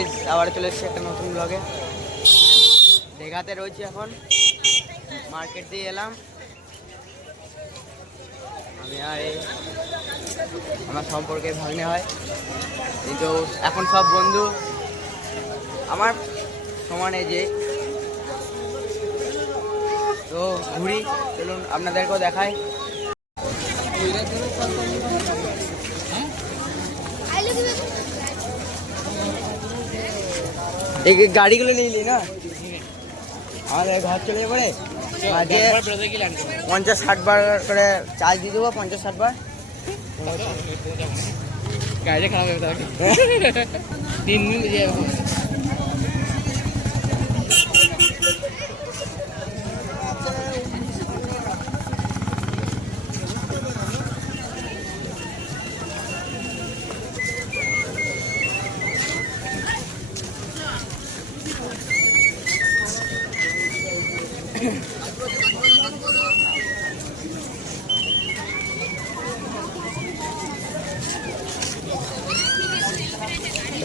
Guys আবার চলে এসেছি একটা নতুন ব্লগে দীঘাতে রয়েছি এখন। মার্কেট দিয়ে এলাম। আমি আর এই আমার সম্পর্কে ভাগ্নে হয়। কিন্তু এখন সব বন্ধু। আমার সমানে যে। তো ঘুরি, চলুন আপনাদেরকেও দেখায় এই গাড়িগুলো নিয়ে নিলি না? আমাদের ঘর চলে যাবে মাঝে পঞ্চাশ ষাট বার করে চার্জ দিয়ে দেবো পঞ্চাশ ষাট বার। গাড়িটা খারাপ থাকে তিন দিন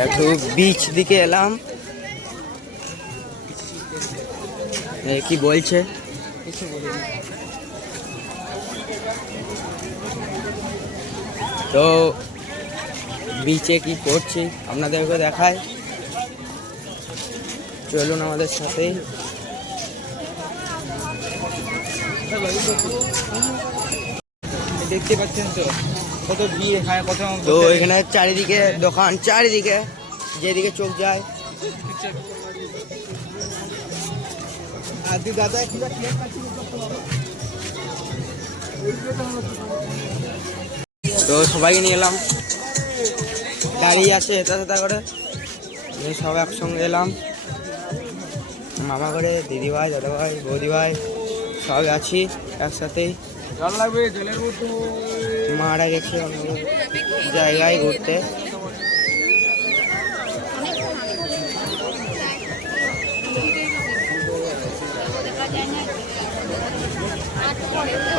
একটু বিচ দিকে এলাম। কি বলছে? তো বিচে কি করছি? আপনাদেরকে দেখায় চলুন আমাদের সাথে দেখতে পাচ্ছেন তো কত ভিড় এখানে কত তো এখানে চারিদিকে দোকান চারিদিকে যেদিকে চোখ যায়। আর তুই দাদা তো সবাইকে নিয়ে এলাম। গাড়ি আছে এটা সেটা করে। নিয়ে সব একসঙ্গে এলাম। মামা করে দিদি ভাই দাদা ভাই বৌদি ভাই সব আছি একসাথেই। মারা গেছে অন্য জায়গায় ঘুরতে।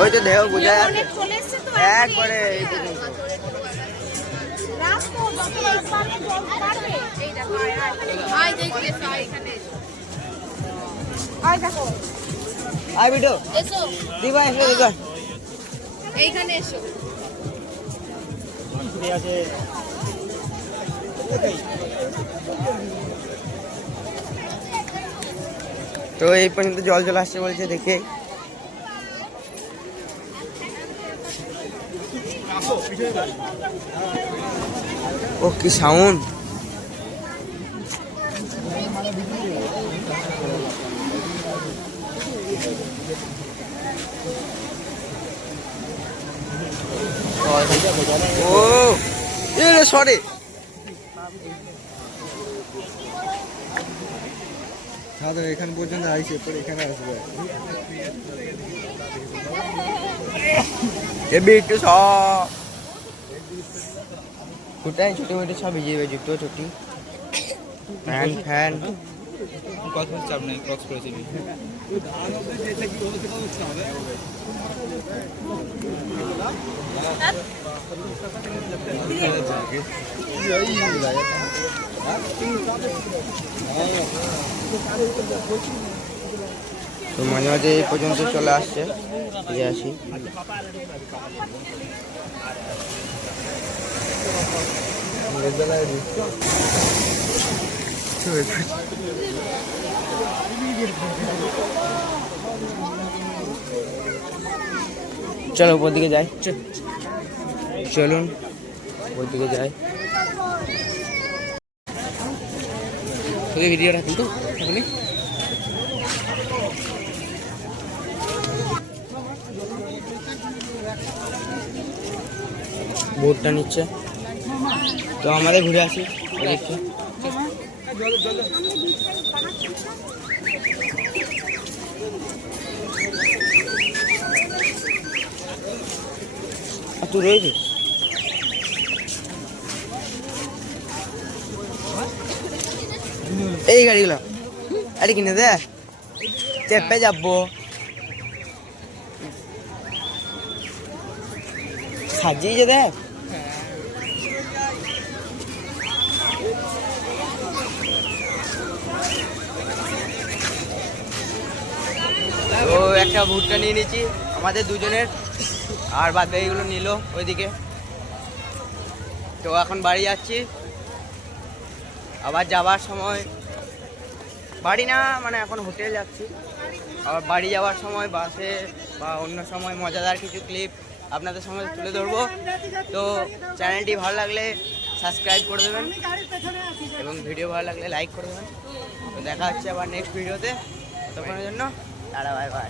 ওই তো দেহ বোঝা যাচ্ছে। একবারে দেখো। আয় দেখি এসো। এখানে এসো। বিটো দিবা। এইখানে এসো। তো এই পর্যন্ত জল চলে আসছে বলছে দেখে। ও কি সাউন্ড ও এ সরে। দাদা এখান পর্যন্ত আইছে পরে এখানে আসবে। এবি একটু সব। কোথায়? ছোটো মোটো সব ভিজে জুতো চটি ফ্যান ফ্যান। কত চাপ নেই ক্রস করেছি তো মাঝে মাঝে এই পর্যন্ত চলে আসছে ভিজে আসি। চলো উপর দিকে যাই। চলুন, উপর দিকে যাই। তোকে ভিডিও রাখি তো বোটটা নিচ্ছে। তো আমাদের ঘুরে আসি আর তুই রয়েছে? এই গাড়িগুলো। আরে কিনে দে। চেপে যাব। সাজিয়ে দেখ একটা ভুট্টা নিয়ে নিয়েছি। আমাদের দুজনের। আর বাদ বাকিগুলো নিল ওইদিকে। তো এখন বাড়ি যাচ্ছি। আবার যাওয়ার সময়। বাড়ি না মানে এখন হোটেল যাচ্ছি। আবার বাড়ি যাওয়ার সময় বাসে বা অন্য সময় মজাদার কিছু ক্লিপ আপনাদের সঙ্গে তুলে ধরবো। তো চ্যানেলটি ভালো লাগলে সাবস্ক্রাইব করে দেবেন এবং ভিডিও ভালো লাগলে লাইক করে দেবেন। তো দেখা হচ্ছে আবার নেক্সট ভিডিওতে তখনের জন্য টাটা বাই বাই